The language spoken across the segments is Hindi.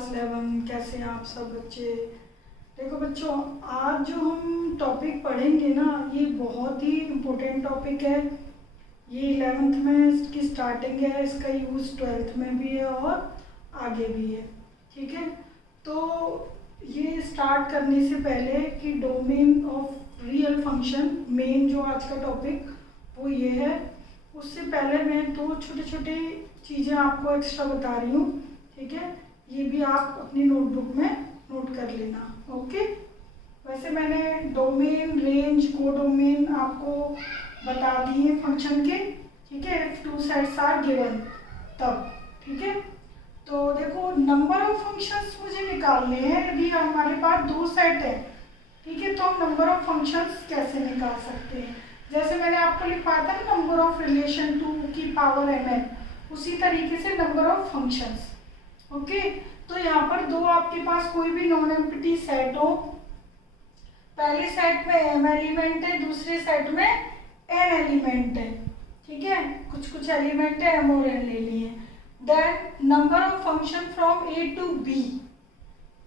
क्लास 11 कैसे हैं आप सब बच्चे। देखो बच्चों, आज जो हम टॉपिक पढ़ेंगे ना, ये बहुत ही इम्पोर्टेंट टॉपिक है। ये 11th में इसकी स्टार्टिंग है, इसका यूज़ 12th में भी है और आगे भी है। ठीक है, तो ये स्टार्ट करने से पहले कि domain of real function, main जो आज का टॉपिक वो ये है, उससे पहले मैं दो छोटे छोटे चीज़ें आपको एक्स्ट्रा बता रही हूँ। ठीक है, ये भी आप अपनी नोटबुक में नोट कर लेना। ओके, वैसे मैंने डोमेन, रेंज, कोडोमेन आपको बता दिए फंक्शन के। ठीक है, if two sets are given तब। ठीक है, तो देखो नंबर ऑफ फंक्शंस मुझे निकालने हैं। यदि हमारे पास दो सेट है, ठीक है, तो हम नंबर ऑफ फंक्शंस कैसे निकाल सकते हैं। जैसे मैंने आपको लिखवाया था नंबर ऑफ रिलेशन टू की पावर mn, उसी तरीके से नंबर ऑफ फंक्शंस। ओके, तो यहाँ पर दो आपके पास कोई भी नॉन एम्प्टी सेट हो, पहले सेट में m एलिमेंट है, दूसरे सेट में n एलिमेंट है। ठीक है, कुछ कुछ एलिमेंट है, m और n ले लिए। Then number of function from a to b,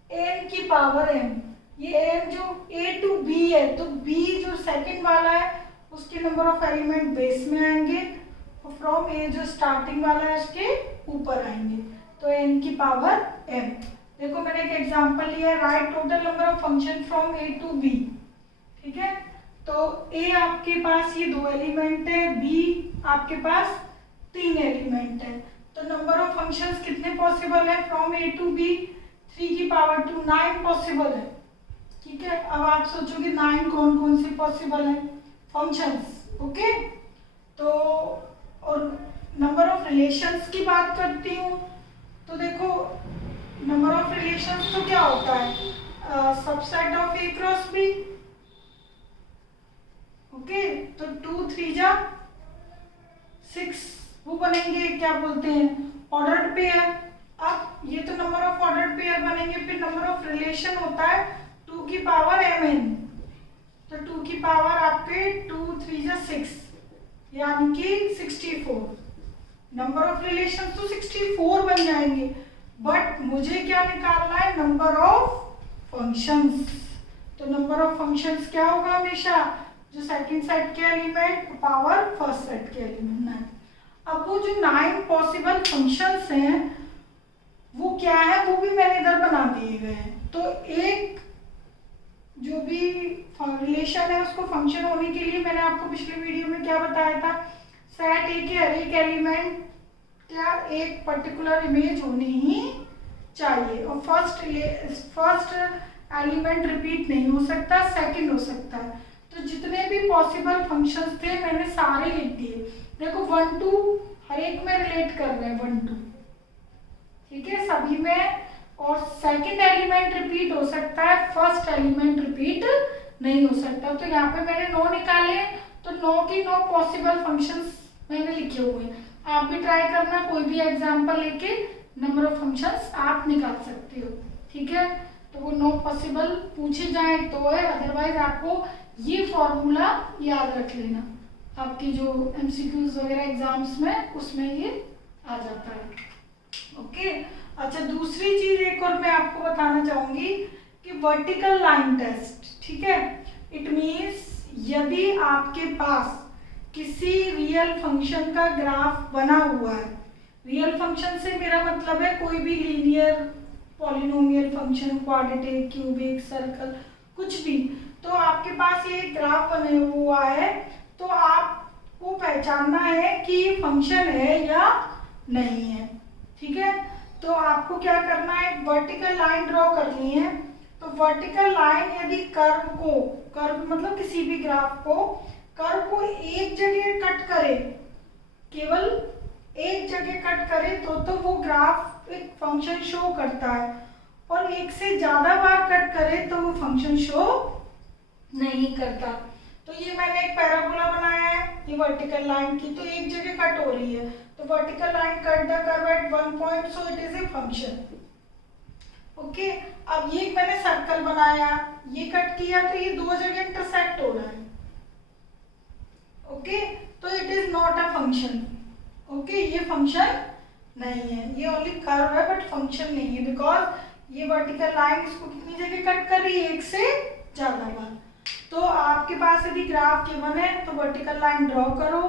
n की पावर m। ये n जो a टू b है, तो b जो सेकंड वाला है उसके नंबर ऑफ एलिमेंट बेस में आएंगे और फ्रॉम a जो स्टार्टिंग वाला है उसके ऊपर आएंगे, तो n की पावर m। देखो मैंने एक एग्जांपल लिया है, right total number of function from a to b। ठीक है, तो a आपके पास ये दो एलिमेंट है, b आपके पास तीन एलिमेंट है, तो नंबर ऑफ फंक्शंस कितने पॉसिबल है फ्रॉम a टू b, 3 की पावर 2, 9 पॉसिबल है। ठीक है, अब आप सोचोगे 9 कौन कौन से पॉसिबल है फंक्शंस। ओके, तो और नंबर ऑफ रिलेशंस की बात करती हूँ, तो देखो नंबर ऑफ रिलेशंस तो क्या होता है, subset of a cross b। Okay, तो 2 3 जा 6 वो बनेंगे, क्या बोलते हैं, ऑर्डर्ड पेयर। अब ये तो नंबर ऑफ ऑर्डर्ड पेयर बनेंगे। फिर नंबर ऑफ रिलेशन होता है 2 की पावर mn, तो 2 की पावर आपके 2 3 जा 6 यानी कि 64। नंबर ऑफ रिलेशन तो 64 बन जाएंगे, बट मुझे क्या निकालना है, नंबर ऑफ फंक्शंस। तो नंबर ऑफ फंक्शंस क्या होगा, हमेशा जो सेकंड सेट के एलिमेंट पावर फर्स्ट सेट के एलिमेंट 9। अब वो जो 9 पॉसिबल फंक्शंस हैं वो क्या है, वो भी मैंने इधर बना दिए गए हैं। तो एक जो भी रिलेशन है उसको फंक्शन होने के लिए मैंने आपको पिछले वीडियो में क्या बताया था, सेट ए के हर एक एलिमेंट क्या एक पर्टिकुलर इमेज होनी ही चाहिए, और फर्स्ट एलिमेंट रिपीट नहीं हो सकता, सेकंड हो सकता है। तो जितने भी पॉसिबल फंक्शंस थे मैंने सारे लिख दिए। देखो 1 2 हर एक में रिलेट कर रहे हैं, 1 2, ठीक है, सभी में। और सेकंड एलिमेंट रिपीट हो सकता है, फर्स्ट एलिमेंट रिपीट नहीं हो सकता। तो यहाँ पे मैंने 9 निकाले, तो 9 की 9 पॉसिबल फंक्शंस मैंने लिखे हुए हैं। आप भी ट्राई करना, कोई भी एग्जांपल लेके नंबर ऑफ फंक्शंस आप निकाल सकते हो। ठीक है, तो वो 9 पॉसिबल पूछे जाए तो है, अदरवाइज आपको ये फॉर्मूला याद रख लेना, आपकी जो एमसीक्यूज वगैरह एग्जाम्स में उसमें ये आ जाता है। ओके, अच्छा दूसरी चीज एक और मैं आपको बताना चाहूंगी कि वर्टिकल लाइन टेस्ट। ठीक है, इट मीन्स यदि आपके पास किसी रियल फंक्शन का ग्राफ बना हुआ है, रियल फंक्शन से मेरा मतलब है कोई भी linear, polynomial function, quadratic, cubic, circle, कुछ भी, तो आपके पास ये ग्राफ बने हुआ है, तो आपको पहचानना है कि ये फंक्शन है या नहीं है। ठीक है, तो आपको क्या करना है, वर्टिकल लाइन ड्रॉ करनी है। तो वर्टिकल लाइन यदि कर्व मतलब किसी भी ग्राफ को, कर्व को एक जगह कट करे, केवल एक जगह कट करे तो वो ग्राफ एक फंक्शन शो करता है, और एक से ज्यादा बार कट करे तो वो फंक्शन शो नहीं करता। तो ये मैंने एक पैराबोला बनाया है, ये वर्टिकल लाइन की, तो एक जगह कट हो रही है, तो vertical line cut the curve at 1 point, so it is a function. Okay, अब ये मैंने सर्कल बनाया, ये कट किया, तो ये दो जगह इंटरसेक्ट हो रहा है। ओके, तो it is not a function. Okay, ये फंक्शन नहीं है, ये ओनली कर्व है बट फंक्शन नहीं है, बिकॉज ये वर्टिकल लाइन इसको कितनी जगह कट कर रही है, एक से ज़्यादा बार। तो आपके पास यदि ग्राफ गिवन है तो वर्टिकल लाइन ड्रॉ करो,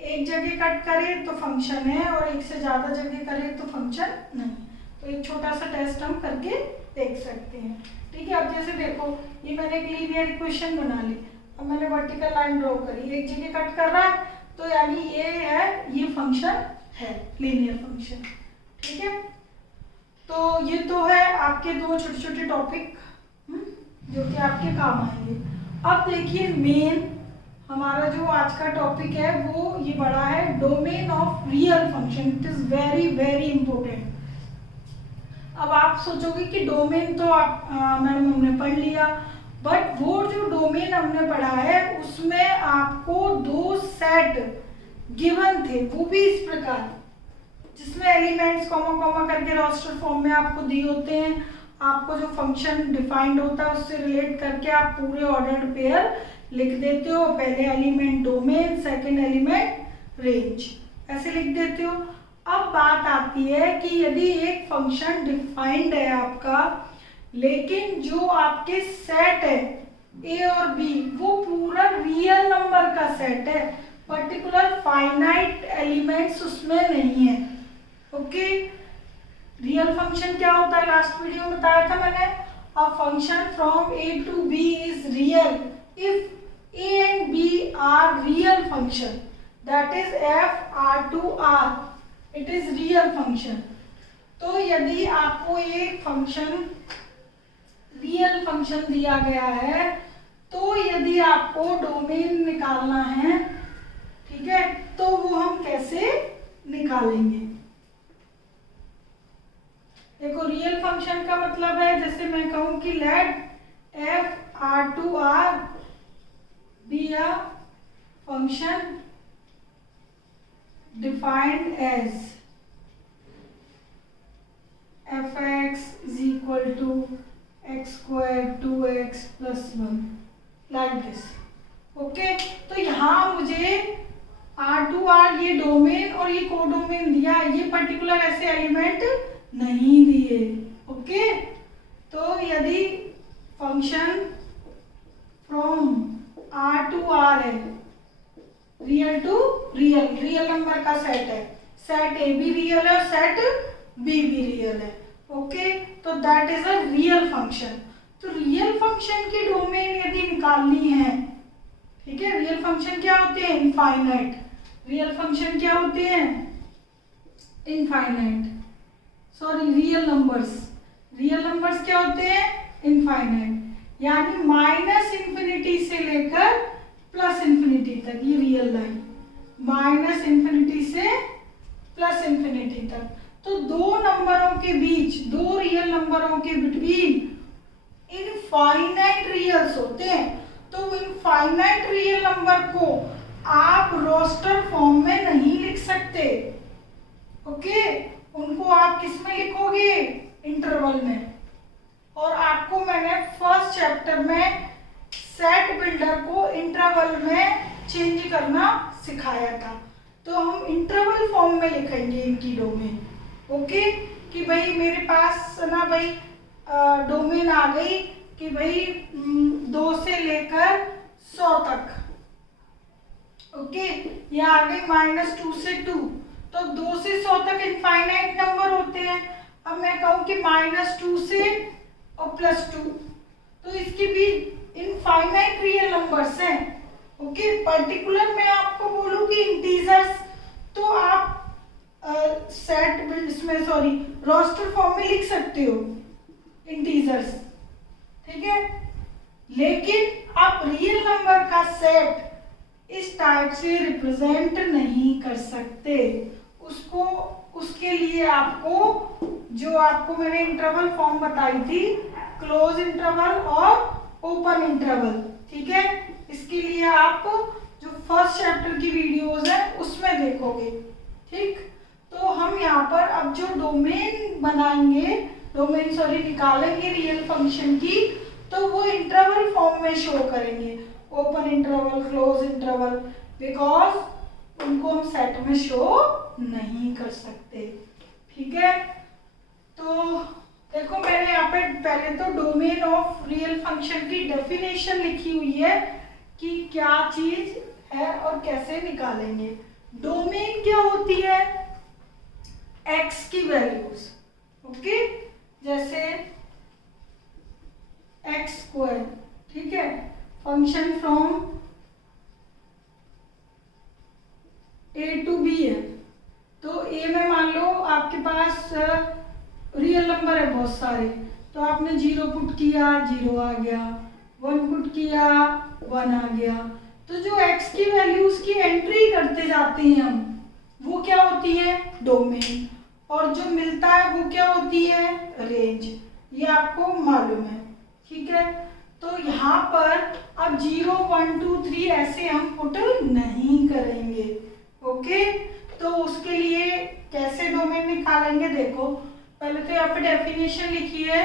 एक जगह कट करे तो फंक्शन है और एक से ज़्यादा जगह करे तो फंक्शन नहीं। तो एक छोटा सा टेस्ट हम करके देख सकते हैं, ठीक है। अब जैसे देखो, ये मैंने एक लीनियर इक्वेशन बना ली, अब मैंने वर्टिकल लाइन ड्रॉ करी, एक जगह कट कर रहा है तो यानी ये है, ये फंक्शन है, लीनियर फंक्शन, ठीक है। तो ये तो है आपके दो छोटे छोटे टॉपिक जो कि आपके काम आएंगे। अब देखिए मेन हमारा जो आज का टॉपिक है वो ये बड़ा है, domain of real function. It is very very important. अब आप सोचोगे कि डोमेन तो आप मैडम हमने पढ़ लिया, बट वो जो डोमेन हमने पढ़ा है उसमें आपको दो सेट गिवन थे, वो भी इस प्रकार, जिसमें एलिमेंट्स कॉमा कॉमा करके रोस्टर फॉर्म में आपको दिए होते हैं। आपको जो फंक्शन डिफाइंड होता है उससे रिलेट करके आप पूरे ऑर्डर्ड पेयर लिख देते हो। पहले element domain, second element range, ऐसे लिख देते हो। अब बात आती है कि यदि एक फंक्शन डिफाइंड है आपका, लेकिन जो आपके सेट है ए और बी वो पूरा रियल नंबर का सेट है, पर्टिकुलर फाइनाइट एलिमेंट्स उसमें नहीं है, ओके। रियल फंक्शन क्या होता है, लास्ट वीडियो में बताया था मैंने, a function from A to B is real if A and B are real function, that is F R to R, it is real function. तो यदि आपको एक फंक्शन रियल फंक्शन दिया गया है, तो यदि आपको डोमेन निकालना है, ठीक है, तो वो हम कैसे निकालेंगे। देखो रियल फंक्शन का मतलब है, जैसे मैं कहूं कि let F R to R be a function defined as F X is equal to X square 2x plus 1, like this, okay. तो यहाँ मुझे R2R ये डोमेन और ये कोडोमेन दिया, ये पर्टिकुलर ऐसे एलिमेंट नहीं दिए, ओके। तो यदि function from R to R है, real to real, real number का सेट है, सेट ए भी रियल है और सेट बी भी रियल है, ओके। तो that is a real function. तो रियल फंक्शन की डोमेन यदि निकालनी है, ठीक है, रियल फंक्शन क्या होते हैं, इनफाइनाइट। रियल फंक्शन क्या होते हैं, infinite, sorry real numbers, real numbers क्या होते हैं, इनफाइनाइट, यानी माइनस इंफिनिटी से लेकर प्लस इंफिनिटी तक, ये रियल लाइन, माइनस इंफिनिटी से प्लस इंफिनिटी तक। तो दो नंबरों के बीच, दो रियल नंबरों के बिटवीन इनफाइनाइट रियल्स होते हैं। तो इनफाइनाइट रियल नंबर को आप रोस्टर फॉर्म में नहीं लिख सकते, ओके। उनको आप किस में लिखोगे, इंटरवल में। और आपको मैंने फर्स्ट चैप्टर में सेट बिल्डर को इंटरवल में चेंज करना सिखाया था। तो हम इंटरवल फॉर्म में लिखेंगे इनकी डोमेन, ओके। कि भाई मेरे पास ना भाई डोमेन आ गई कि भाई 2 से लेकर 100 तक, ओके। या आ गई -2 से 2, तो 2 से 100 तक इनफाइनाइट नंबर होते हैं। अब मैं कहूँ कि -2 से और +2, तो इसके भी इनफाइनाइट रियल नंबर्स हैं, ओके। पर्टिकुलर मैं आपको बोलूँ कि इंटीजर्स, तो आप सेट इसमें सॉरी रोस्टर फॉर्म में लिख सकते हो इंटीजर्स, ठीक है। लेकिन आप रियल नंबर का सेट इस टाइप से रिप्रेजेंट नहीं कर सकते। उसको, उसके लिए आपको जो आपको मैंने इंटरवल फॉर्म बताई थी, क्लोज इंटरवल और ओपन इंटरवल, ठीक है। इसके लिए आप जो फर्स्ट चैप्टर की वीडियोस है उसमें देखोगे, ठीक। तो हम यहाँ पर अब जो डोमेन बनाएंगे, डोमेन सॉरी निकालेंगे रियल फंक्शन की, तो वो इंटरवल फॉर्म में शो करेंगे, open interval, close interval, because उनको हम सेट में शो नहीं कर सकते। ठीक है, तो देखो मैंने यहाँ पे पहले तो डोमेन ऑफ रियल फंक्शन की डेफिनेशन लिखी हुई है कि क्या चीज है और कैसे निकालेंगे। डोमेन क्या होती है? एक्स की वैल्यूज, ओके, जैसे एक्स स्क्वायर, ठीक है, function from A to B है, तो ए में मान लो आपके पास रियल नंबर है बहुत सारे, तो आपने 0 पुट किया 0 आ गया, 1 पुट किया 1 आ गया। तो जो x की वैल्यूज की एंट्री करते जाते हैं हम, वो क्या होती है? डोमेन। और जो मिलता है वो क्या होती है? रेंज। ये आपको मालूम है, ठीक है। तो यहाँ पर अब 0 1 2 3 ऐसे हम पुट नहीं करेंगे, ओके। तो उसके लिए कैसे डोमेन निकालेंगे? देखो पहले तो यहाँ पे डेफिनेशन लिखी है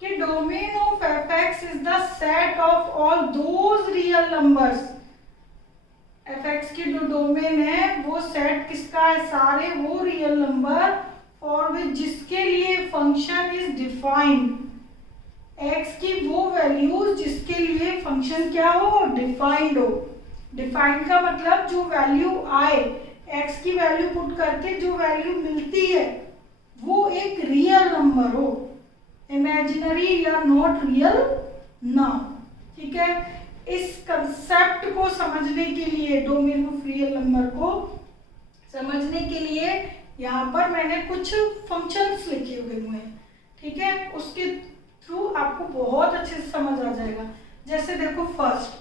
कि domain of F X is the set of all those real numbers. F x की जो डोमेन है वो सेट किसका है? सारे वो रियल नंबर फॉर विच जिसके लिए फंक्शन इज डिफाइंड। एक्स की वो वैल्यूज जिसके लिए फंक्शन क्या हो? डिफाइंड हो। डिफाइंड का मतलब जो वैल्यू आए, एक्स की वैल्यू पुट करके जो वैल्यू मिलती है वो एक रियल नंबर हो, इमेजिनरी या नॉट रियल ना, ठीक है। इस कंसेप्ट को समझने के लिए, डोमेन ऑफ रियल नंबर को समझने के लिए यहाँ पर मैंने कुछ फंक्शंस लिखे हुए हैं, ठीक है। उसके थ्रू आपको बहुत अच्छे से समझ आ जाएगा। जैसे देखो फर्स्ट,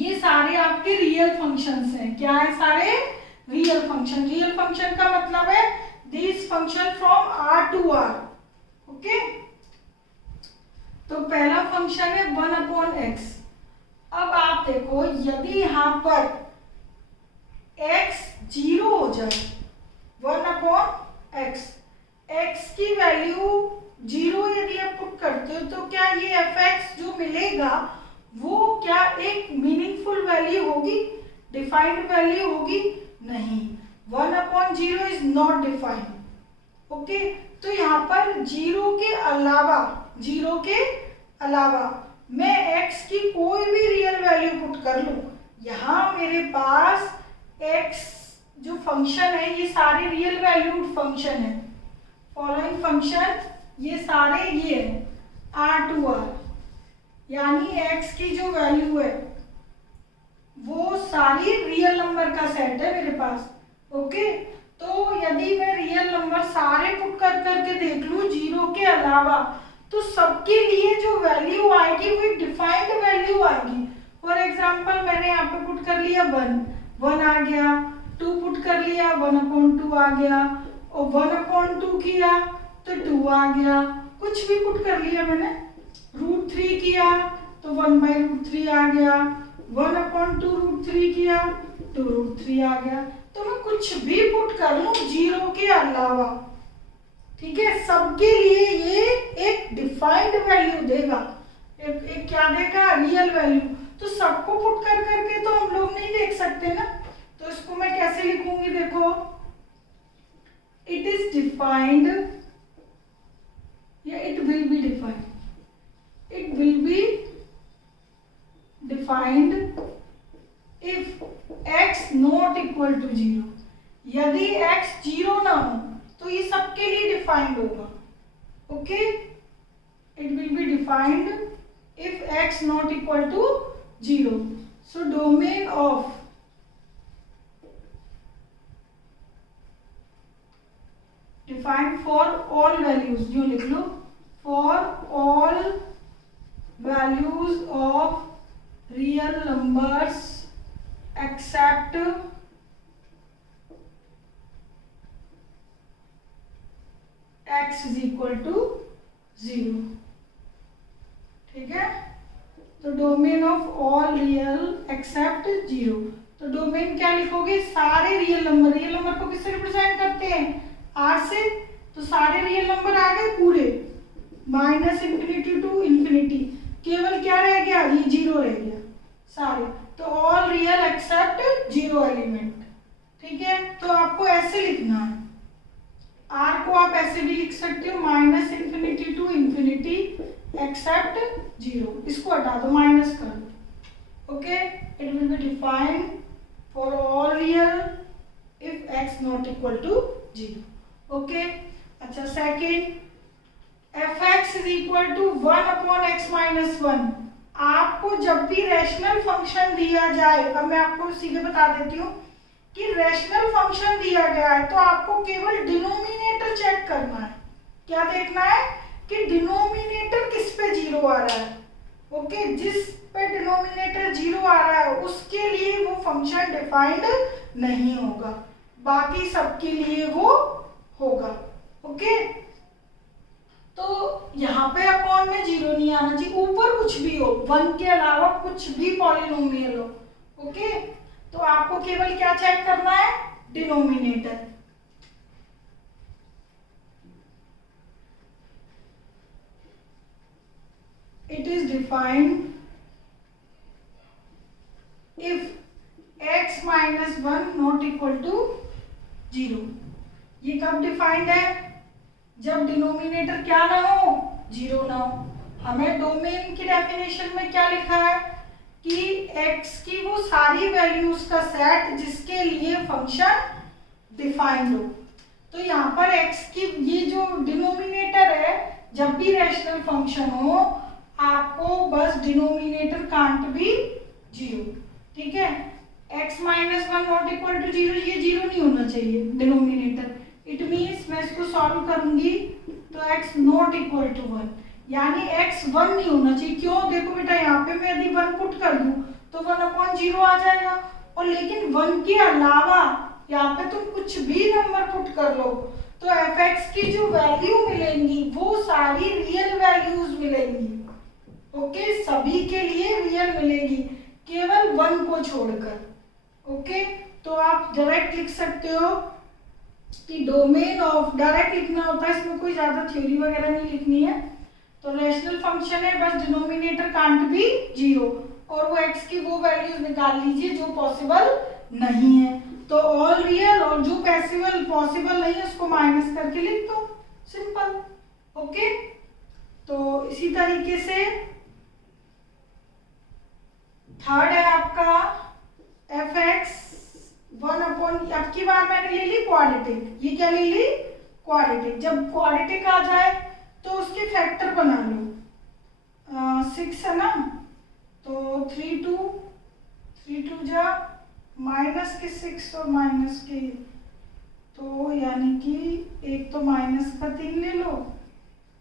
ये सारे आपके रियल फंक्शंस हैं। क्या है? सारे रियल फंक्शन। रियल फंक्शन का मतलब है this function from R to R, okay. तो पहला फंक्शन है 1/x। अब आप देखो यदि यहाँ पर x 0 हो जाए, 1/x, x की वैल्यू 0 यदि आप पुट करते हो तो क्या ये f(x) जो मिलेगा वो क्या एक मीनिंगफुल वैल्यू होगी? डिफाइंड वैल्यू होगी? नहीं। 1/0 इज नॉट डिफाइंड, ओके। तो यहाँ पर 0 के अलावा मैं x की कोई भी रियल वैल्यू पुट कर लूं, यहाँ मेरे पास x जो फंक्शन है ये सारे रियल वैल्यूड फंक्शन है। फॉलोइंग फंक्शन ये सारे ये है R to R, यानी x की जो वैल्यू है वो सारी रियल नंबर का सेट है मेरे पास, ओके। तो यदि मैं रियल नंबर सारे पुट कर करके देख लूं 0 के अलावा, तो सबके लिए जो वैल्यू आएगी वो एक डिफाइंड वैल्यू आएगी। फॉर एग्जांपल मैंने यहाँ पे पुट कर लिया 1 आ गया, 2 पुट कर लिया 1/2 आ गया, और 1/2 किया तो 2 आ गया। कुछ भी पुट कर लिया मैंने, √3 किया तो 1/√3 आ गया, 1/2√3 किया तो √3 आ गया। तो मैं कुछ भी पुट कर लूं 0 के अलावा, ठीक है, सबके लिए ये एक डिफाइंड वैल्यू देगा, एक क्या देगा? Real value. तो सबको पुट कर करके तो हम लोग नहीं देख सकते ना, तो इसको मैं कैसे लिखूंगी? देखो इट इज डिफाइंड या it will be defined, it will be defined if x not equal to 0। यदि x 0 ना हो तो ये सबके लिए डिफाइंड होगा, okay. It will be defined if x not equal to 0। So domain of defined for all values, जो लिख लो, for all values of real numbers except x is equal to 0, ठीक है। तो domain of all real except 0। तो डोमेन क्या लिखोगे? सारे रियल नंबर। रियल नंबर को किससे रिप्रेजेंट करते हैं? R से। तो सारे रियल नंबर आ गए पूरे, -∞ टू ∞। केवल क्या रह गया? ये 0 रह गया सारे। तो ऑल रियल एक्सेप्ट 0 एलिमेंट, ठीक है। तो आपको ऐसे लिखना है। आर को आप ऐसे भी लिख सकते हो minus infinity to infinity except zero, इसको हटा दो, माइनस कर दो। Okay, it will be defined for all real if X not equal to zero. Okay, अच्छा second, F X is equal to 1/x-1। आपको जब भी रैशनल फंक्शन दिया जाए, अब मैं आपको सीधे बता देती हूँ कि रैशनल फंक्शन दिया गया है तो आपको केवल डिनोमिनेटर चेक करना है। क्या देखना है कि डिनोमिनेटर किस पे जीरो आ रहा है। ओके, जिस पे डिनोमिनेटर जीरो आ रहा है उसके लिए वो फंक्शन डिफाइंड नहीं होगा, बाकी सबके लिए वो होगा। ओके, तो यहाँ पे अपॉन में जीरो नहीं आना चाहिए, ऊपर कुछ भी हो, 1 के अलावा कुछ भी पॉलिनोमियल हो। ओके, तो आपको केवल क्या चेक करना है, denominator. It is defined if x minus 1 not equal to zero. ये कब डिफाइंड है, जब डिनोमिनेटर क्या ना हो, जीरो ना हो। हमें डोमेन की डेफिनेशन में क्या लिखा है कि x की वो सारी वैल्यूज का सेट जिसके लिए फंक्शन डिफाइंड हो। तो यहाँ पर x की ये जो डिनोमिनेटर है, जब भी रैशनल फंक्शन हो आपको बस डिनोमिनेटर कांट बी जीरो। ठीक है, x minus 1 not equal to zero, ये जीरो नहीं होना चाहिए डिनोमिनेटर। इट मीन्स मैं इसको सॉल्व करूंगी तो x नॉट इक्वल टू 1, यानी x 1 नहीं होना चाहिए। क्यों, देखो बेटा यहाँ पे मैं यदि 1 पुट कर दूं तो 1/0 आ जाएगा, और लेकिन 1 के अलावा यहाँ पे तुम कुछ भी नंबर पुट कर लो तो f(x) की जो वैल्यू मिलेंगी वो सारी रियल वैल्यूज मिलेंगी। ओके, सभी के लिए रियल मिलेगी, केवल 1 को छोड़कर। ओके, तो आप डायरेक्ट लिख सकते हो कि डोमेन ऑफ, डायरेक्ट लिखना होता है, इसमें कोई ज्यादा थ्योरी वगैरह नहीं लिखनी है। तो रैशनल फंक्शन है, बस डिनोमिनेटर कांट बी जीरो, और वो x की वो वैल्यूज निकाल लीजिए जो पॉसिबल नहीं है। तो ऑल रियल और जो पॉसिबल नहीं है उसको माइनस करके लिख दो, सिंपल। ओके, तो इसी तरीके से थर्ड है आपका एफ एक्स 1/, अब की बार मैंने ले ली क्वाड्रेटिक। ये क्या ले ली, क्वाड्रेटिक। जब क्वाड्रेटिक आ जाए तो उसके फैक्टर बना लो। 6 है ना, तो 3 2 जा माइनस के 6 और माइनस के, तो यानी कि एक तो माइनस का 3 ले लो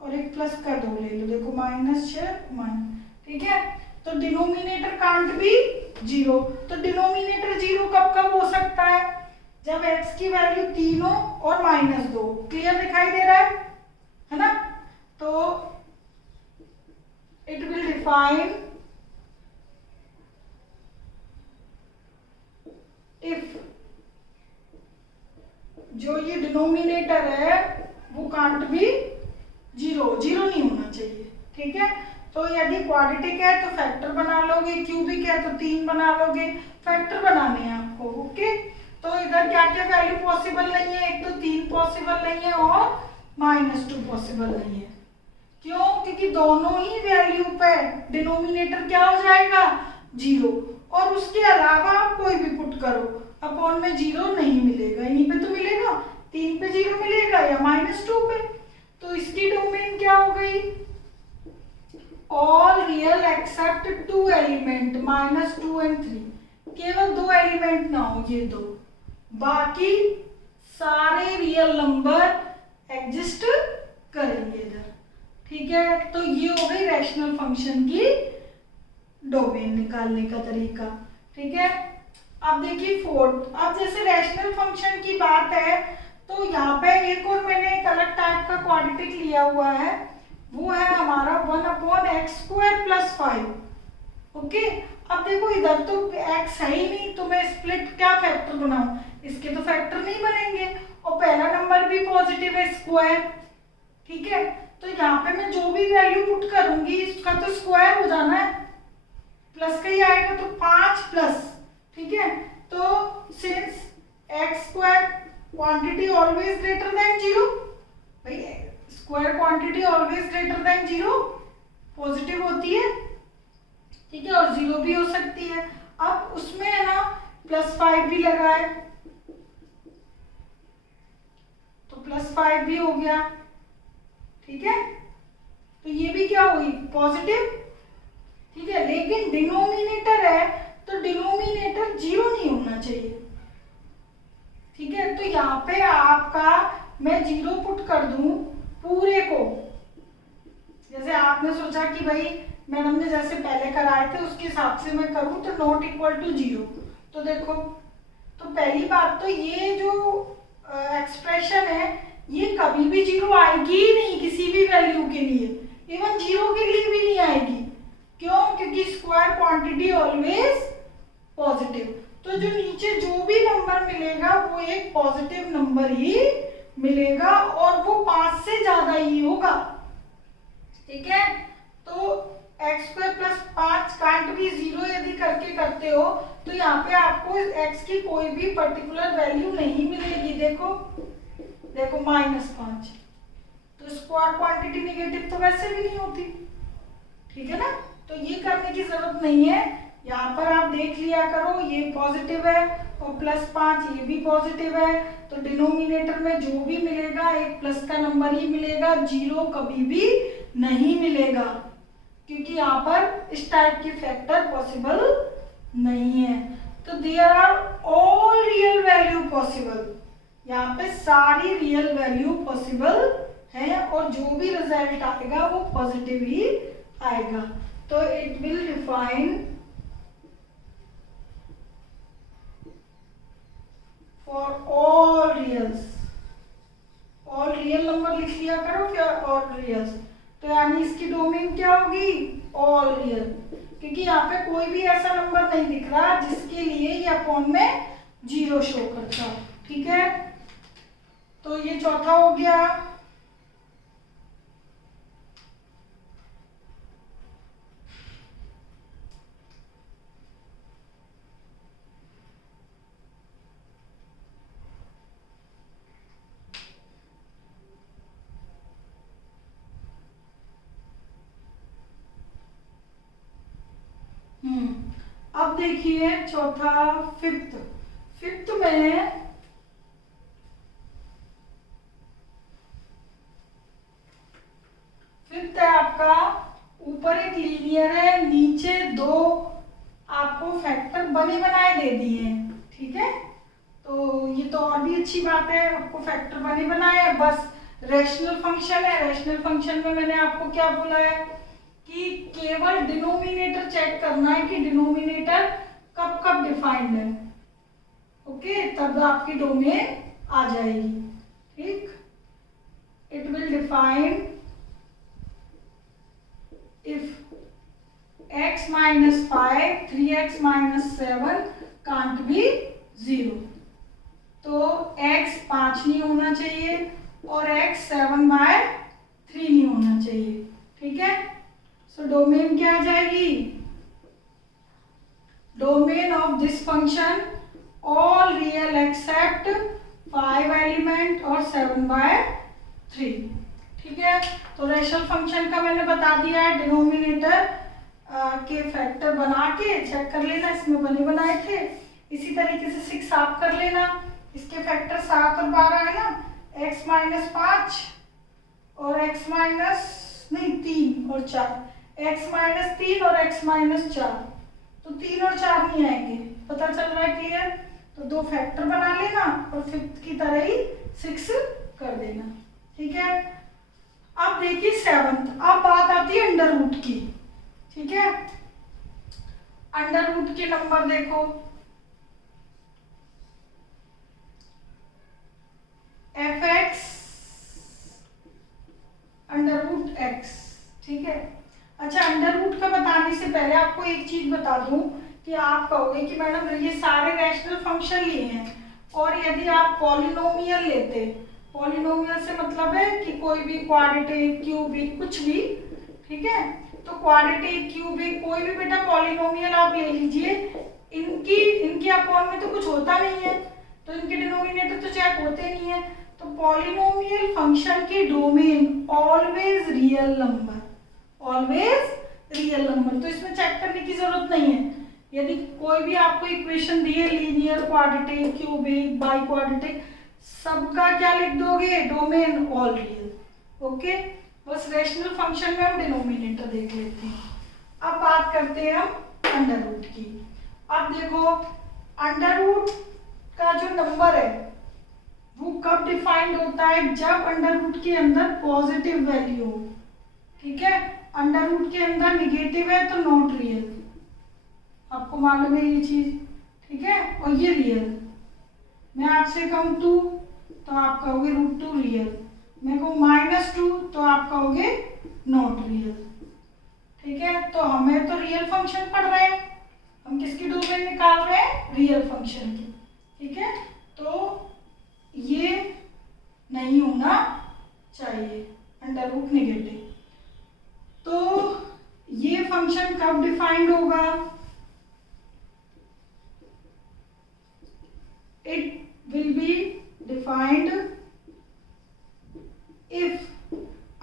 और एक प्लस का 2 ले लो। देखो -6 माइनस, ठीक है। तो डिनोमिनेटर कांट बी जीरो। तो डिनोमिनेटर जीरो कब कब हो सकता है, जब x की वैल्यू 3 हो और -2। क्लियर दिखाई दे रहा है ना। तो इट विल डिफाइन इफ जो ये डिनोमिनेटर है वो कांट बी जीरो नहीं होना चाहिए। ठीक है, तो यदि क्वाड्रेटिक है तो फैक्टर बना लोगे, क्यूबिक है तो 3 बना लोगे, फैक्टर बनाने हैं आपको। ओके, तो इधर क्या क्या वैल्यू पॉसिबल नहीं है, एक तो 3 पॉसिबल नहीं है और -2 पॉसिबल नहीं है। क्यों, क्योंकि दोनों ही वैल्यू पे डिनोमिनेटर क्या हो जाएगा, जीरो, और उसके अलावा आप कोई भी पुट करो अपॉन में जीरो नहीं मिलेगा। यहीं पे तो मिलेगा, 3 पे जीरो मिलेगा या -2 पे। तो इसकी डोमेन क्या हो गई, all real except 2 element -2 and 3। केवल 2 एलिमेंट ना हो, ये 2, बाकी सारे रियल नंबर एग्जिस्ट करेंगे इधर। ठीक है, तो ये हो गई रैशनल फंक्शन की डोमेन निकालने का तरीका। ठीक है, अब देखिए फोर्थ। अब जैसे रैशनल फंक्शन की बात है तो यहाँ पे एक और मैंने एक अलग टाइप का क्वाड्रेटिक लिया हुआ है, वो है हमारा 1/x² + 5। ओके, अब देखो इधर तो x है ही नहीं, तो मैं स्प्लिट क्या फैक्टर बनाऊं, इसके तो फैक्टर नहीं बनेंगे, और पहला नंबर भी पॉजिटिव है, स्क्वायर। ठीक है, तो यहाँ पे मैं जो भी वैल्यू पुट करूंगी इसका तो स्क्वायर हो जाना है, प्लस का ही आएगा, तो 5 प्लस। ठीक है, तो since x² quantity always greater than zero, भाई square quantity always greater than zero positive होती है, ठीक है, और जीरो भी हो सकती है। अब उसमें है ना +5 भी लगाए तो +5 भी हो गया, ठीक है, तो ये भी क्या हुई पॉजिटिव, ठीक है, लेकिन डिनोमिनेटर है तो डिनोमिनेटर जीरो नहीं होना चाहिए, ठीक है। तो यहाँ पे आपका मैं जीरो पुट कर दूं पूरे को, जैसे आपने सोचा कि भाई मैडम ने जैसे पहले कराए थे उसके हिसाब से मैं करूं तो नॉट इक्वल टू जीरो, तो देखो, तो पहली बात तो ये जो एक्सप्रेशन है ये कभी भी जीरो आएगी ही नहीं किसी भी वैल्यू के लिए, इवन जीरो के लिए भी नहीं आएगी, क्यों, क्योंकि स्क्वायर क्वांटिटी ऑलवेज पॉजिटिव, तो जो नीचे जो भी नंबर मिलेगा वो एक पॉजिटिव नंबर ही मिलेगा और वो 5 से ज्यादा ही होगा, ठीक है। तो x² + 5 कांट भी जीरो यदि करके करते हो तो यहाँ पे आपको x की कोई भी पर्टिकुलर वैल्यू नहीं मिलेगी, देखो देखो -5, तो स्क्वायर क्वांटिटी नेगेटिव तो वैसे भी नहीं होती, ठीक है ना, तो ये करने की जरूरत नहीं है, यहाँ पर आप देख लिया करो ये पॉजिटिव है और +5 ये भी पॉजिटिव है, तो डिनोमिनेटर में जो भी मिलेगा एक प्लस का नंबर ही मिलेगा, जीरो कभी भी नहीं मिलेगा, क्योंकि यहाँ पर इस टाइप की फैक्टर पॉसिबल नहीं है। तो there are all real value possible, यहाँ पे सारी रियल वैल्यू पॉसिबल है और जो भी रिजल्ट आएगा वो पॉजिटिव ही आएगा, तो it will define for all reals, all real number लिख लिया करो क्या, ऑल रियल्स, तो यानी इसकी डोमेन क्या होगी ऑल रियल, क्योंकि यहाँ पे कोई भी ऐसा नंबर नहीं दिख रहा जिसके लिए ये अपॉन में जीरो शो करता, ठीक है, तो ये चौथा हो गया। अब देखिए चौथा फिफ्थ, फिफ्थ में फिफ्थ है आपका, ऊपर एक लीनियर है, नीचे दो आपको फैक्टर बने बनाए दे दिए हैं, ठीक है, तो ये तो और भी अच्छी बात है, आपको फैक्टर बने बनाए, बस रैशनल फंक्शन है, रैशनल फंक्शन में मैंने आपको क्या बोला है कि केवल डिनोमिनेटर चेक करना है कि डिनोमिनेटर कब कब डिफाइंड है, ओके, तब आपकी डोमेन आ जाएगी, ठीक, it will define if x - 5 3x - 7 can't be 0, तो x 5 नहीं होना चाहिए और x 7/3 नहीं होना चाहिए, ठीक है, सो डोमेन क्या आ जाएगी, domain of this function all real except 5 element और 7/3, ठीक है, तो रैशनल फंक्शन का मैंने बता दिया है, डिनोमिनेटर के फैक्टर बना के चेक कर लेना, इसमें बने बनाए थे, इसी तरीके से 6 आप कर लेना, इसके फैक्टर 7 और 12 है ना, x - 5 और x नहीं 3 और 4, x - 3 और x - 4, तो 3 और 4 नहीं आएंगे, पता चल रहा है, क्लियर, तो दो फैक्टर बना लेना और फिफ्थ की तरह ही 6 कर देना, ठीक है। अब देखिए सेवंथ, अब बात आती है अंडर रूट की, ठीक है, अंडर रूट के नंबर देखो, fx अंडर रूट x, ठीक है। अच्छा, अंडर रूट का बताने से पहले आपको एक चीज बता दूं कि आप कहोगे कि मैडम ये सारे रैशनल फंक्शन लिए हैं और यदि आप पॉलिनोमियल लेते, पॉलिनोमियल से मतलब है कि कोई भी क्वाड्रेटिक क्यूबिक कुछ भी, ठीक है, तो क्वाड्रेटिक क्यूबिक कोई भी बेटा पॉलिनोमियल आप ले लीजिए, इनकी अपॉन में तो कुछ होता नहीं है, तो इनके डिनोमिनेटर तो चेक होते नहीं है। तो पॉलिनोमियल फंक्शन की domain always real number, always real number, तो इसमें चेक करने की जरूरत नहीं है। यदि कोई भी आपको इक्वेशन दी है linear, quadratic, cubic, by quadratic, सबका क्या लिख दोगे, डोमेन ऑल रियल। ओके, बस रेशनल फंक्शन में हम डिनोमिनेटर देख लेते हैं। अब बात करते हैं हम अंडर रूट की। अब देखो अंडर रूट का जो नंबर है वो कब डिफाइंड होता है, जब अंडर रूट के अंदर पॉजिटिव वैल्यू हो। ठीक है, अंडर रूट के अंदर निगेटिव है तो नॉट रियल, आपको मालूम है ये चीज। ठीक है, और ये रियल, मैं आपसे कहूँ 2 तो आप कहोगे √2 रियल, मैं कहूँ -2 तो आप कहोगे नॉट रियल। ठीक है, तो हमें तो रियल फंक्शन पढ़ रहे हैं, हम किसकी डोमेन निकाल रहे हैं, रियल फंक्शन की। ठीक है, तो ये नहीं होना चाहिए अंडर रूट नेगेटिव। तो ये फंक्शन कब डिफाइंड होगा, it will be defined if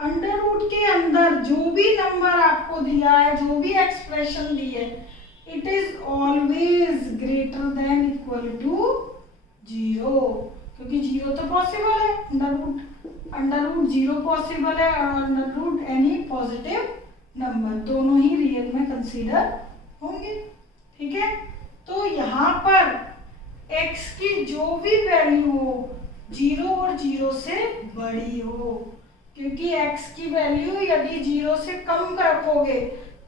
under root के अंदर जो भी नंबर आपको दिया है, जो भी एक्सप्रेशन दी है, it is always greater than equal to 0, क्योंकि 0 तो पॉसिबल है, अंडर रूट 0 पॉसिबल है और under root any positive number, दोनों ही रियल में कंसीडर होंगे। ठीक है, तो यहाँ पर x की जो भी वैल्यू हो 0 और 0 से बड़ी हो, क्योंकि x की वैल्यू यदि 0 से कम रखोगे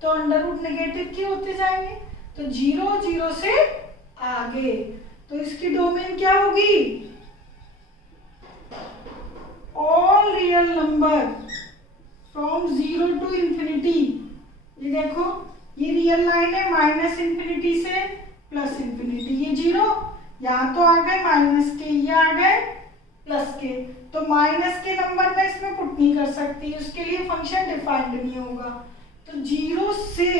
तो अंडर रूट नेगेटिव क्यों होते जाएंगे, तो 0 0 से आगे, तो इसकी डोमेन क्या होगी, all real number from 0 to infinity. ये देखो ये रियल लाइन है, -∞ से +∞, ये 0 यहाँ तो आ गए माइनस के, ये आ गए प्लस के, तो माइनस के नंबर में इसमें पुट नहीं कर सकती, उसके लिए फंक्शन डिफाइंड नहीं होगा। तो 0 से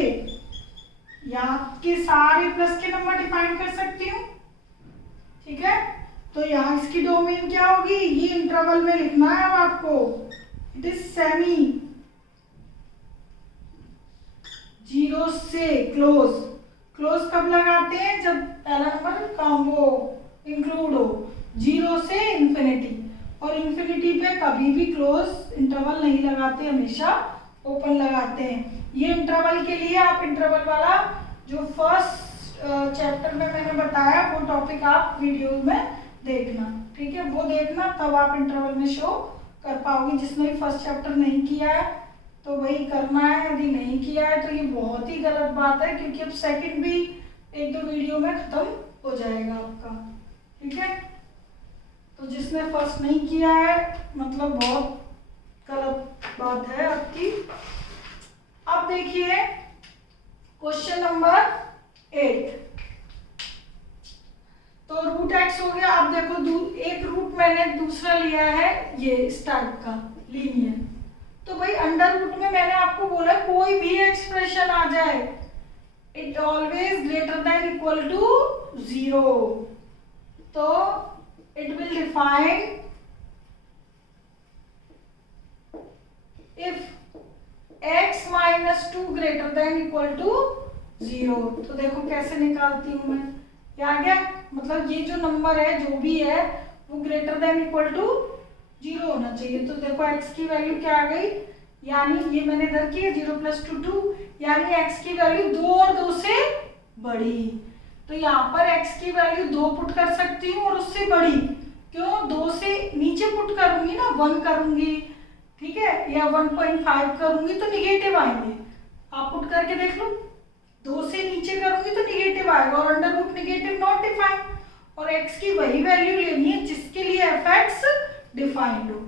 यहाँ के सारे प्लस के नंबर डिफाइन कर सकती हूँ। ठीक है, तो यहाँ इसकी डोमेन क्या होगी, ये इंटरवल में लिखना है अब आपको, इट इज सेमी, 0 से क्लोज। क्लोज कब लगाते हैं, जब पहला नंबर कॉम्बो इंक्लूड हो, 0 से इंफिनिटी, और इंफिनिटी पे कभी भी क्लोज इंटरवल नहीं लगाते, हमेशा ओपन लगाते हैं। ये इंटरवल के लिए आप इंटरवल वाला जो फर्स्ट चैप्टर में मैंने बताया वो टॉपिक आप वीडियो में देखना। ठीक है, वो देखना, तब आप इंटरवल में शो कर पाओगे। जिसने भी फर्स्ट चैप्टर नहीं किया है तो वही करना है, यदि नहीं किया है तो ये बहुत ही गलत बात है, क्योंकि अब सेकंड भी 1-2 वीडियो में खत्म हो जाएगा आपका। ठीक है, तो जिसने फर्स्ट नहीं किया है मतलब बहुत गलत बात है आपकी। अब देखिए क्वेश्चन नंबर 8, तो √x हो गया। अब देखो एक रूट मैंने दूसरा लिया है ये इस टाइप का लीनियर, तो भाई अंडर रूट में मैंने आपको बोला कोई भी एक्सप्रेशन आ जाए it always greater than equal to 0, तो it will define if x -2 greater than equal to 0। तो देखो कैसे निकालती हूं मैं, ये आ गया, मतलब ये जो नंबर है जो भी है वो ग्रेटर देन इक्वल टू 0 होना चाहिए। तो देखो x की वैल्यू क्या आ गई, यानी ये मैंने इधर की 0 + 2 2, यानी x की वैल्यू 2 और 2 से बड़ी, तो यहाँ पर x की वैल्यू 2 पुट कर सकती हूँ और उससे बड़ी, क्यों, 2 से नीचे पुट करूंगी ना, 1 करूंगी, ठीक है, या 1.5 करूंगी तो निगेटिव आएंगे, आप पुट करके देख लो, 2 से नीचे करूंगी तो निगेटिव आएगा, और under root negative not defined, और x की वही वैल्यू लेनी है जिसके लिए f(x) डिफाइंड हो।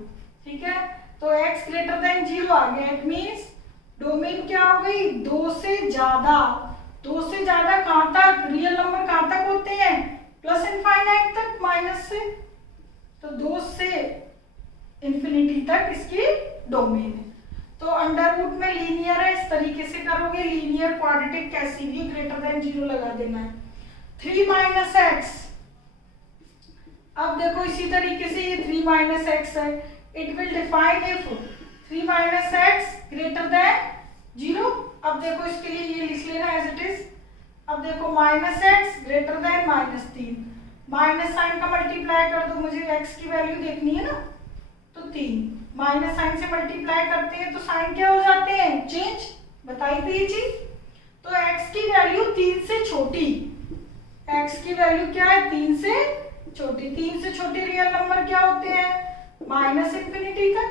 ठीक है, तो x ग्रेटर देन 0 आ गया, इट मीन्स डोमेन क्या हो गई, 2 से ज्यादा। 2 से ज्यादा कहां तक, रियल नंबर कहां तक होते हैं, +∞ तक, माइनस से, तो 2 से इंफिनिटी तक इसकी डोमेन है। तो अंडर रूट में लीनियर है, इस तरीके से करोगे, लीनियर क्वाड्रेटिक कैसी भी ग्रेटर देन 0 लगा देना है। 3 - x अब देखो इसी तरीके से ये 3 माइनस एक्स है, it will define if 3 minus X greater than 0। अब देखो इसके लिए ये लिख लेना एज इट इज। अब देखो minus X greater than -3, minus sign का मल्टीप्लाई कर दो, मुझे एक्स की वैल्यू देखनी है ना, तो 3 माइनस साइन से मल्टीप्लाई करते हैं तो साइन क्या हो जाते हैं, चेंज। बताई थी ये चीज। तो एक्स की वैल्यू 3 से छोटी, एक्स की वैल्यू क्या है, 3 से छोटी। 3 से छोटे रियल नंबर क्या होते हैं, -∞ तक।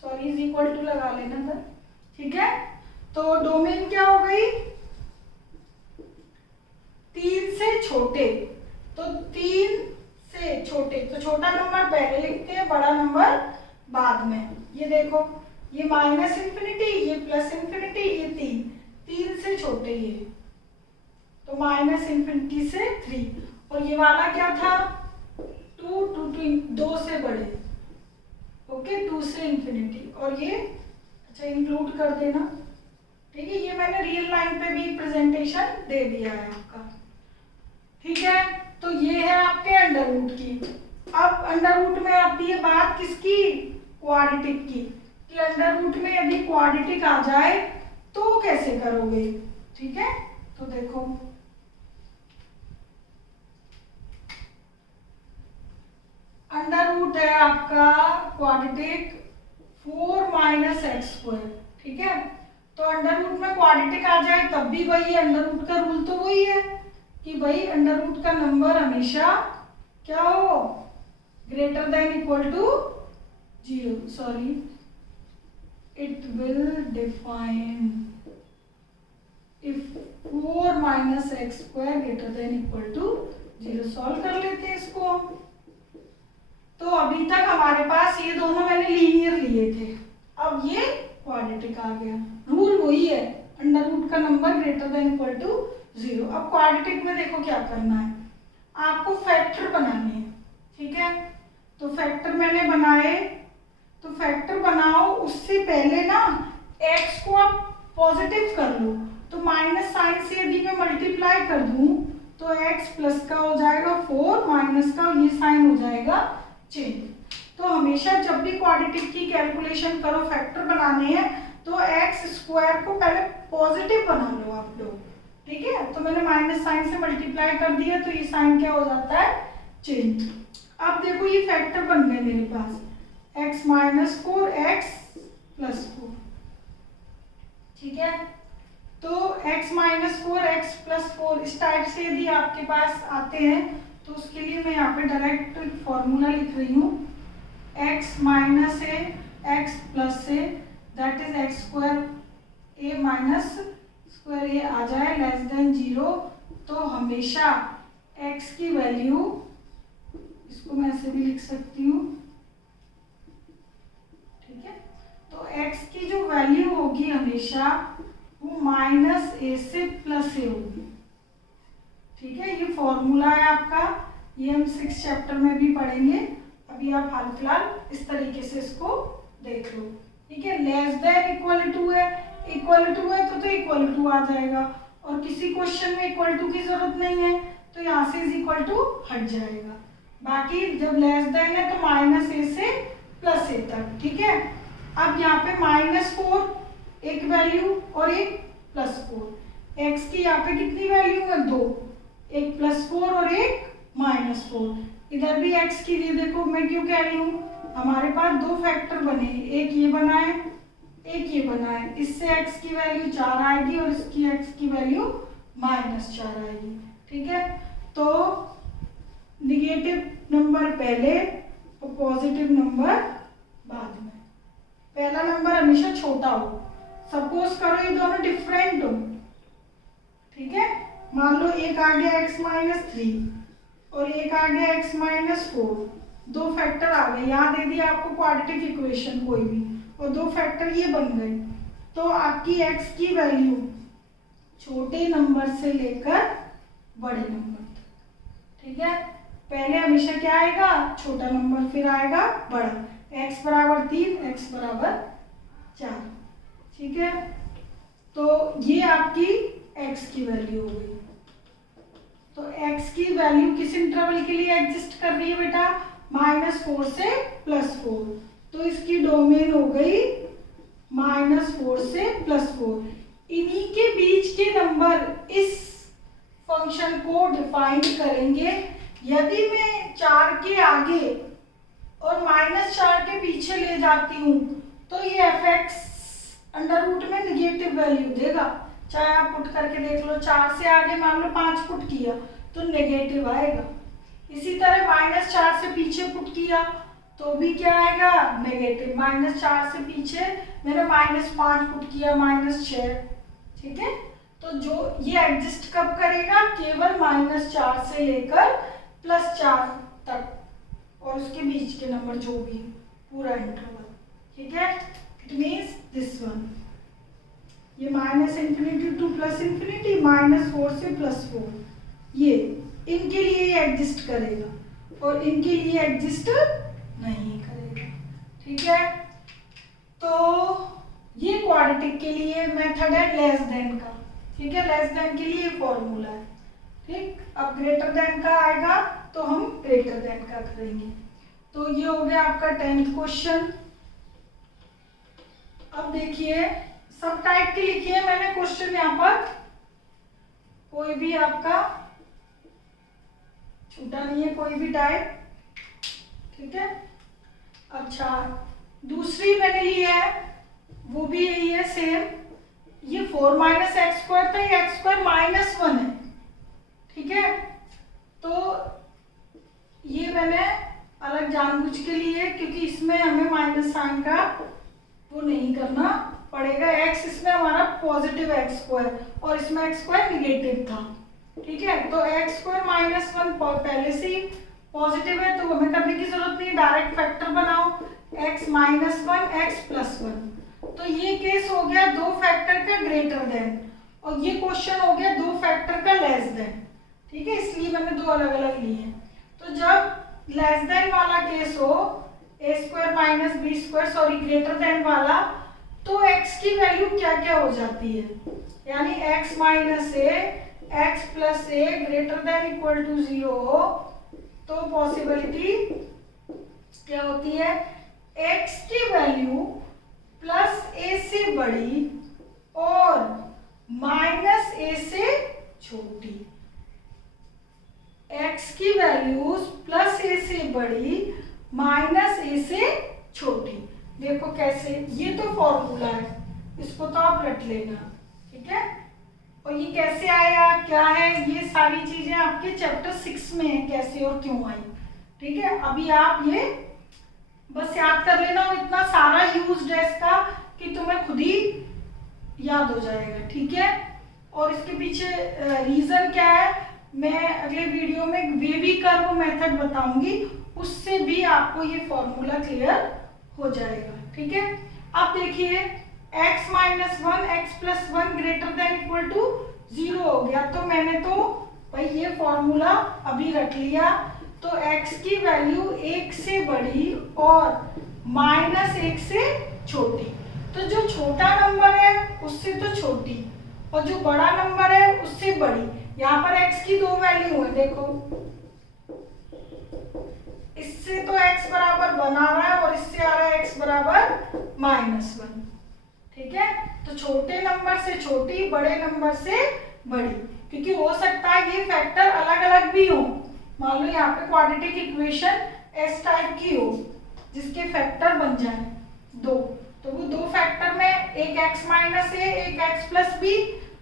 सॉरी इज इक्वल टू लगा लेना था, ठीक है। तो डोमेन क्या हो गई, 3 से छोटे, तो 3 से छोटे, तो छोटा नंबर पहले लिखते हैं, बड़ा नंबर बाद में। ये देखो ये -∞, ये +∞, ये 3 से छोटे ये, तो -∞ से 3। और ये वाला क्या था, 2 से बड़े, ओके, 2 से इन्फिनिटी। और ये अच्छा इंक्लूड कर देना, ठीक है। ये मैंने रियल लाइन पे भी प्रेजेंटेशन दे दिया है आपका, ठीक है। तो ये है आपके अंडर रूट की। अब अंडर रूट में आती है बात किसकी, क्वाड्रेटिक की, कि अंडर रूट में यदि क्वाड्रेटिक आ जाए तो कैसे करोगे, ठीक है। तो देखो अंडर रूट है आपका क्वाड्रेटिक 4 माइनस एक्स स्क्वायर, ठीक है। तो अंडर रूट में क्वाड्रेटिक आ जाए तब भी वही है, अंडर रूट का रूल तो वही है कि भाई अंडर रूट का नंबर हमेशा क्या हो, greater than equal to 0। Sorry, it will define if 4 minus X square greater than equal to 0। Solve कर लेते हैं इसको। तो अभी तक हमारे पास ये दोनों मैंने लीनियर लिए थे, अब ये क्वाड्रेटिक आ गया। रूल वही है, अंडर रूट का number greater than equal to 0। अब क्वाड्रेटिक में देखो क्या करना है, आपको फैक्टर बनाने हैं, ठीक है। तो फैक्टर मैंने बनाए, तो फैक्टर बनाओ, उससे पहले ना x को आप पॉजिटिव कर लो। तो माइनस साइन से यदि मैं मल्टीप्लाई कर दूं तो x प्लस का हो जाएगा 4, माइनस का ये साइन हो जाएगा चेंज। तो हमेशा जब भी क्वाड्रेटिक की कैलकुलेशन करो, फैक्टर बनाने हैं, तो एक्स स्क्वायर को पहले पॉजिटिव बना लो आप लोग, ठीक है। तो मैंने माइनस साइन से मल्टीप्लाई कर दिया तो ये साइन क्या हो जाता है, चेंज। अब देखो ये फैक्टर बन गए मेरे पास, x माइनस 4 x प्लस 4, ठीक है। तो x माइनस 4 x प्लस 4 इस टाइप से यदि आपके पास आते हैं तो उसके लिए मैं यहाँ पे डायरेक्ट फॉर्मूला लिख रही हूँ, x minus a x plus a that is X square a minus square a आ जाए लेस देन 0। तो हमेशा x की वैल्यू, इसको मैं ऐसे भी लिख सकती हूँ, ठीक है। तो x की जो वैल्यू होगी हमेशा वो -a से +a होगी, ठीक है। ये फॉर्मूला है आपका, ये हम 6 चैप्टर में भी पढ़ेंगे। अभी आप हाल फिलहाल इस तरीके से इसको देख लो, ठीक है। लेस देन इक्वल टू है, इक्वल टू है तो इक्वल टू आ जाएगा, और किसी क्वेश्चन में इक्वल टू की जरूरत नहीं है तो यहाँ से इज इक्वल टू हट जाएगा। बाकी जब लेस देन है तो -a से +a तक, ठीक है। अब यहाँ पे -4 एक वैल्यू और एक +4, x की यहाँ पे कितनी वैल्यू है, 2, एक +4 और एक -4। इधर भी x की लिए देखो, मैं क्यों कह रही हूँ, हमारे पास 2 फैक्टर बने, एक ये बना है एक ये बना है, इससे x की वैल्यू 4 आएगी और इसकी x की वैल्यू -4 आएगी, ठीक है। तो निगेटिव नंबर पहले और पॉजिटिव नंबर बाद में। पहला नंबर हमेशा छोटा हो, सपोज करो ये दोनों डिफरेंट हो, ठीक है। मान लो एक आ गया x माइनस 3 और एक आ गया x माइनस 4, 2 फैक्टर आ गए, यहाँ दे दिया आपको क्वाड्रेटिक इक्वेशन कोई भी, और 2 फैक्टर ये बन गए। तो आपकी x की वैल्यू छोटे नंबर से लेकर बड़े नंबर तक, ठीक है। पहले हमेशा क्या आएगा, छोटा नंबर, फिर आएगा बड़ा, x बराबर 3 x बराबर 4, ठीक है। तो ये आपकी x की वैल्यू हो गई। तो x की वैल्यू किस इंटरवल के लिए एग्जिस्ट कर रही है बेटा, -4 से +4, तो इसकी डोमेन हो गई -4 से +4। इन्हीं के बीच के नंबर इस फंक्शन को डिफाइन करेंगे। यदि मैं 4 के आगे और -4 के पीछे ले जाती हूँ तो ये f(x) अंडर रूट में निगेटिव वैल्यू देगा। चाहे आप पुट करके देख लो, 4 से आगे मान लो 5 पुट किया तो नेगेटिव आएगा। इसी तरह -4 से पीछे पुट किया तो भी क्या आएगा, नेगेटिव। -4 से पीछे मैंने -5 पुट किया, -6, ठीक है। तो जो ये एग्जिस्ट कब करेगा, केवल -4 से लेकर +4 तक और उसके बीच के नंबर जो भी, पूरा इंटरवल, ठीक है। इट मीन्स दिस वन, ये -∞ टू +∞, -4 से +4, ये इनके लिए एग्जिस्ट करेगा और इनके लिए एग्जिस्ट नहीं करेगा, ठीक है। तो ये क्वाड्रेटिक के लिए मेथड है लेस देन का, ठीक है। लेस देन के लिए फॉर्मूला है, ठीक। अब ग्रेटर देन का आएगा तो हम ग्रेटर देन का करेंगे। तो ये हो गया आपका 10th क्वेश्चन। अब देखिए सब टाइप के लिखिए मैंने क्वेश्चन यहाँ पर, कोई भी आपका छूटा नहीं है, कोई भी टाइप, ठीक है। अच्छा, दूसरी मैंने ली है, वो भी यही है सेम। ये 4 - x² था, ये x² -1 है, ठीक है। तो ये मैंने अलग जानबूझ के लिए, क्योंकि इसमें हमें माइनस साइन का वो नहीं करना पड़ेगा। x इसमें हमारा पॉजिटिव x² और इसमें x² निगेटिव था, ठीक है। तो x² -1 पहले से ही पॉजिटिव है तो हमें करने की जरूरत नहीं, डायरेक्ट फैक्टर बनाओ, x -1 x +1। तो ये केस हो गया 2 फैक्टर का ग्रेटर देन, और ये क्वेश्चन हो गया 2 फैक्टर का लेस देन, ठीक है। इसलिए मैंने 2 अलग अलग लिए हैं। तो जब लेस देन वाला केस हो, a² - b², sorry greater than वाला, तो x की वैल्यू क्या क्या हो जाती है, यानी x - a x + a greater than equal to 0 हो, तो पॉसिबिलिटी क्या होती है, x की वैल्यू +a से बड़ी और -a से छोटी। x की वैल्यूज +a से बड़ी -a से छोटी। देखो कैसे, ये तो फॉर्मूला है, इसको तो आप रट लेना, ठीक है। और ये कैसे आया, क्या है, ये सारी चीजें आपके चैप्टर 6 में है, कैसे और क्यों आई, ठीक है। अभी आप ये बस याद कर लेना, और इतना सारा यूज है इसका कि तुम्हें खुद ही याद हो जाएगा, ठीक है। और इसके पीछे रीजन क्या है, मैं अगले वीडियो में वेवी कर्व मेथड बताऊंगी, उससे भी आपको ये फॉर्मूला क्लियर हो जाएगा, ठीक है। अब देखिए x - 1 x + 1 greater than equal to 0 हो गया, तो मैंने तो भाई ये फॉर्मूला अभी रख लिया। तो x की वैल्यू 1 से बड़ी और -1 से छोटी। तो जो छोटा नंबर है उससे तो छोटी और जो बड़ा नंबर है उससे बड़ी। यहाँ पर x की 2 वैल्यू है, देखो इससे तो x बराबर 1 आ रहा है और इससे आ रहा है x बराबर -1, ठीक है। तो छोटे नंबर से छोटी, बड़े नंबर से बड़ी, क्योंकि हो सकता है ये फैक्टर अलग अलग भी हो। मान लो यहाँ पे क्वाड्रेटिक इक्वेशन S टाइप की हो जिसके फैक्टर बन जाए 2, तो वो 2 फैक्टर में एक x - a एक x + b,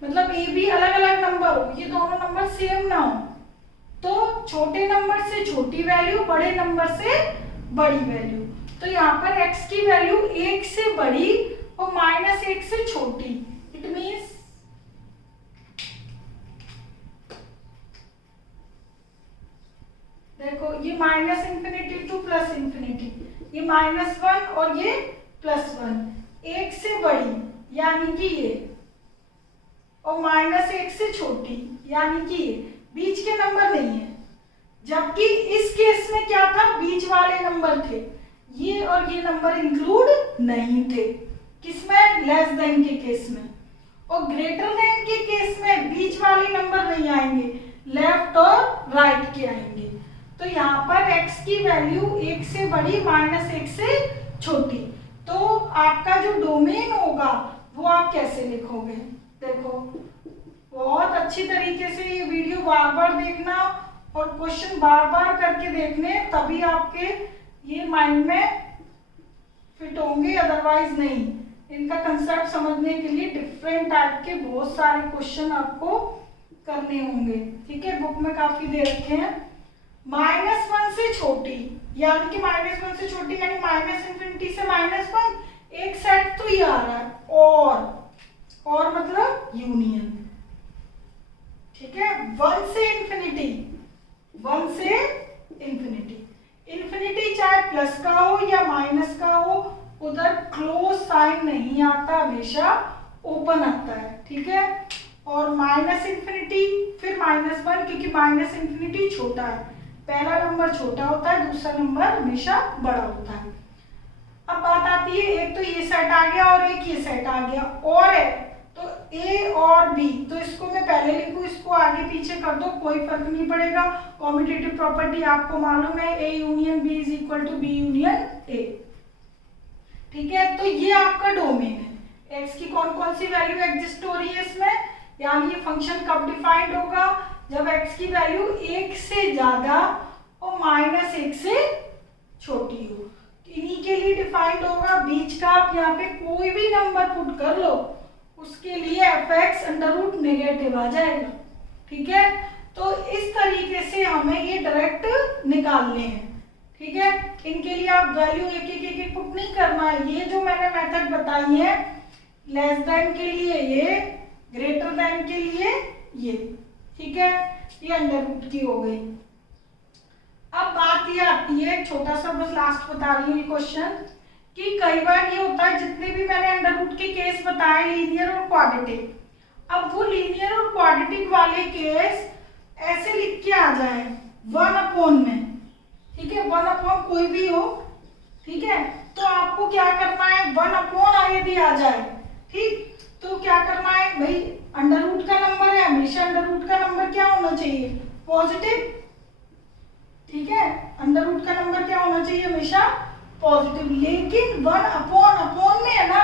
मतलब a b अलग अलग नंबर हो, ये दोनों नंबर सेम ना हो, तो छोटे नंबर से छोटी वैल्यू, बड़े नंबर से बड़ी वैल्यू। तो यहाँ पर x की वैल्यू 1 से बड़ी और -1 से छोटी। इट मीन्स देखो ये -∞ टू +∞, ये -1 और ये +1, 1 से बड़ी यानी कि ये, और -1 से छोटी यानी कि ये, बीच के नंबर नहीं है। जबकि इस केस में क्या था, बीच वाले नंबर थे, ये और ये नंबर इंक्लूड नहीं थे, किसमें, लेस देन के केस में। और ग्रेटर देन के केस में बीच वाले नंबर नहीं आएंगे, लेफ्ट और राइट के आएंगे। तो यहाँ पर x की वैल्यू 1 से बड़ी माइनस 1 से छोटी, तो आपका जो डोमेन होगा वो आप कैसे लिखोगे? देखो बहुत अच्छी तरीके से ये वीडियो बार बार देखना और क्वेश्चन बार बार करके देखने, तभी आपके ये माइंड में फिट होंगे, अदरवाइज नहीं। इनका कंसेप्ट समझने के लिए डिफरेंट टाइप के बहुत सारे क्वेश्चन आपको करने होंगे, ठीक है। बुक में काफी दे रखे हैं। -1 से छोटी यानी कि -1 से छोटी यानी -∞ से -1, एक सेट तो ये आ रहा है, और मतलब यूनियन, ठीक है। 1 से इंफिनिटी, 1 से इंफिनिटी चाहे प्लस का हो या माइनस का हो, उधर क्लोज साइन नहीं आता, हमेशा ओपन आता है, ठीक है। और -∞ फिर -1, क्योंकि -∞ छोटा है, पहला नंबर छोटा होता है, दूसरा नंबर हमेशा बड़ा होता है। अब बात आती है, एक तो ये सेट आ गया और एक ये सेट आ गया, और है तो A और B, तो इसको मैं पहले लिखूं, इसको आगे पीछे कर दो, कोई फर्क नहीं पड़ेगा। कॉम्यूटेटिव प्रॉपर्टी आपको मालूम है, A union B is equal to B union A, ठीक है। तो ये आपका डोमेन है। x की कौन कौन सी वैल्यू एग्जिस्ट हो रही है इसमें, यानी ये फंक्शन कब डिफाइंड होगा? जब x की वैल्यू 1 से ज्यादा और -1 से छोटी हो, इन्हीं के लिए डिफाइंड होगा। बीच का आप यहाँ पे कोई भी नंबर पुट कर लो, उसके लिए fx अंडर रूट नेगेटिव आ जाएगा, ठीक है। तो इस तरीके से हमें ये डायरेक्ट निकालने हैं, ठीक है। इनके लिए आप वैल्यू एक एक पुट नहीं करना है। ये जो मैंने मेथड बताई है, लेस देन के लिए ये, ग्रेटर देन के लिए ये, ठीक है। ये अंडर रूट की हो गई। अब बात ये आती है, छोटा सा बस लास्ट बता रही हूँ ये क्वेश्चन, कि कई बार ये होता है, जितने भी मैंने अंडर रूट के केस बताए लीनियर और क्वाड्रेटिक, अब वो लीनियर और क्वाड्रेटिक वाले केस ऐसे लिख के आ जाए 1/, ठीक है। 1/ कोई भी हो, ठीक है। तो आपको क्या करना है, 1/ यदि आ जाए, ठीक, तो क्या करना है भाई, अंडर रूट का नंबर है, हमेशा अंडर रूट का नंबर क्या होना चाहिए? पॉजिटिव, ठीक है। अंडर रूट का नंबर क्या होना चाहिए? हमेशा पॉजिटिव। लेकिन 1/, में है ना,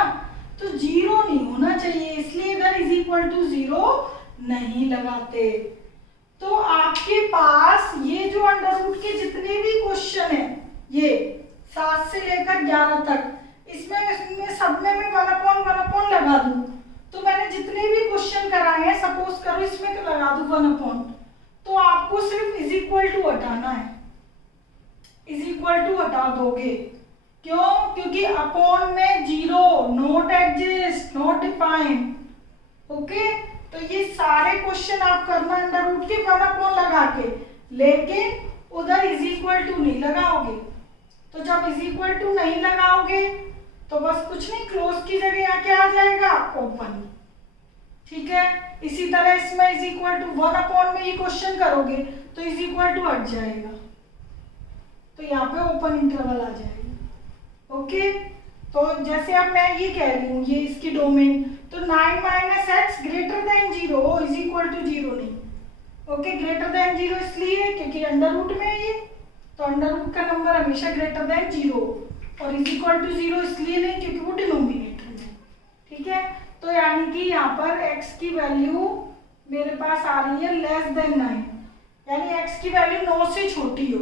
तो 0 नहीं होना चाहिए, इसलिए इधर इज इक्वल टू 0 नहीं लगाते। तो आपके पास ये जो अंडर रूट के जितने भी क्वेश्चन है, ये 7 से लेकर 11 तक, इसमें सब में मैं 1/1 लगा दूं, तो मैंने जितने भी क्वेश्चन कराए हैं, सपोज करो इसमें लगा दूं 1/, तो आपको सिर्फ इज इक्वल टू हटाना है, इज इक्वल टू हटा दोगे। क्यों? क्योंकि अपॉन में 0 not exist, not defined, okay. तो ये सारे क्वेश्चन आप करना अंडर रूट के 1/, लगा के, लेकिन उधर इज इक्वल टू नहीं लगाओगे। तो जब इज इक्वल टू नहीं लगाओगे तो बस कुछ नहीं, क्लोज की जगह यहाँ क्या आ जाएगा? ओपन, ठीक है। इसी तरह इसमें इज इक्वल टू 1/, में ये क्वेश्चन करोगे तो इज इक्वल टू हट जाएगा, तो यहाँ पे ओपन इंटरवल आ जाएगा, ओके। तो जैसे अब मैं ये कह रही हूँ, ये इसकी डोमेन, तो 9 - x greater than 0 is equal to 0 नहीं, ओके। ग्रेटर देन 0 इसलिए क्योंकि अंडर रूट में है ये, तो अंडर रूट का नंबर हमेशा ग्रेटर देन 0, और इज इक्वल टू 0 इसलिए नहीं क्योंकि वो डिनोमिनेटर में, ठीक है। तो यानी कि यहाँ पर x की वैल्यू मेरे पास आ रही है लेस देन 9, यानी x की वैल्यू 9 से छोटी हो,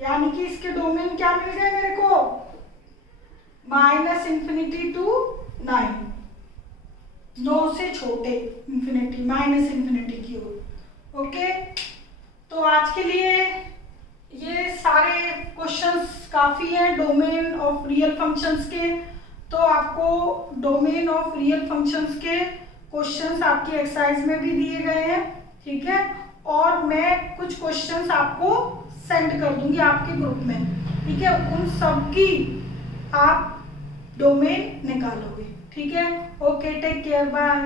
यानी कि इसके डोमेन क्या मिल गए मेरे को? -∞ to 9, 9 से छोटे, इंफिनिटी, -∞ की ओर, ओके। तो आज के लिए ये सारे क्वेश्चंस काफ़ी हैं डोमेन ऑफ रियल फंक्शंस के। तो आपको डोमेन ऑफ रियल फंक्शंस के क्वेश्चंस आपकी एक्सरसाइज में भी दिए गए हैं, ठीक है। और मैं कुछ क्वेश्चंस आपको सेंड कर दूंगी आपके ग्रुप में, ठीक है। उन सब की आप डोमेन निकालोगे, ठीक है। Okay, take care, bye.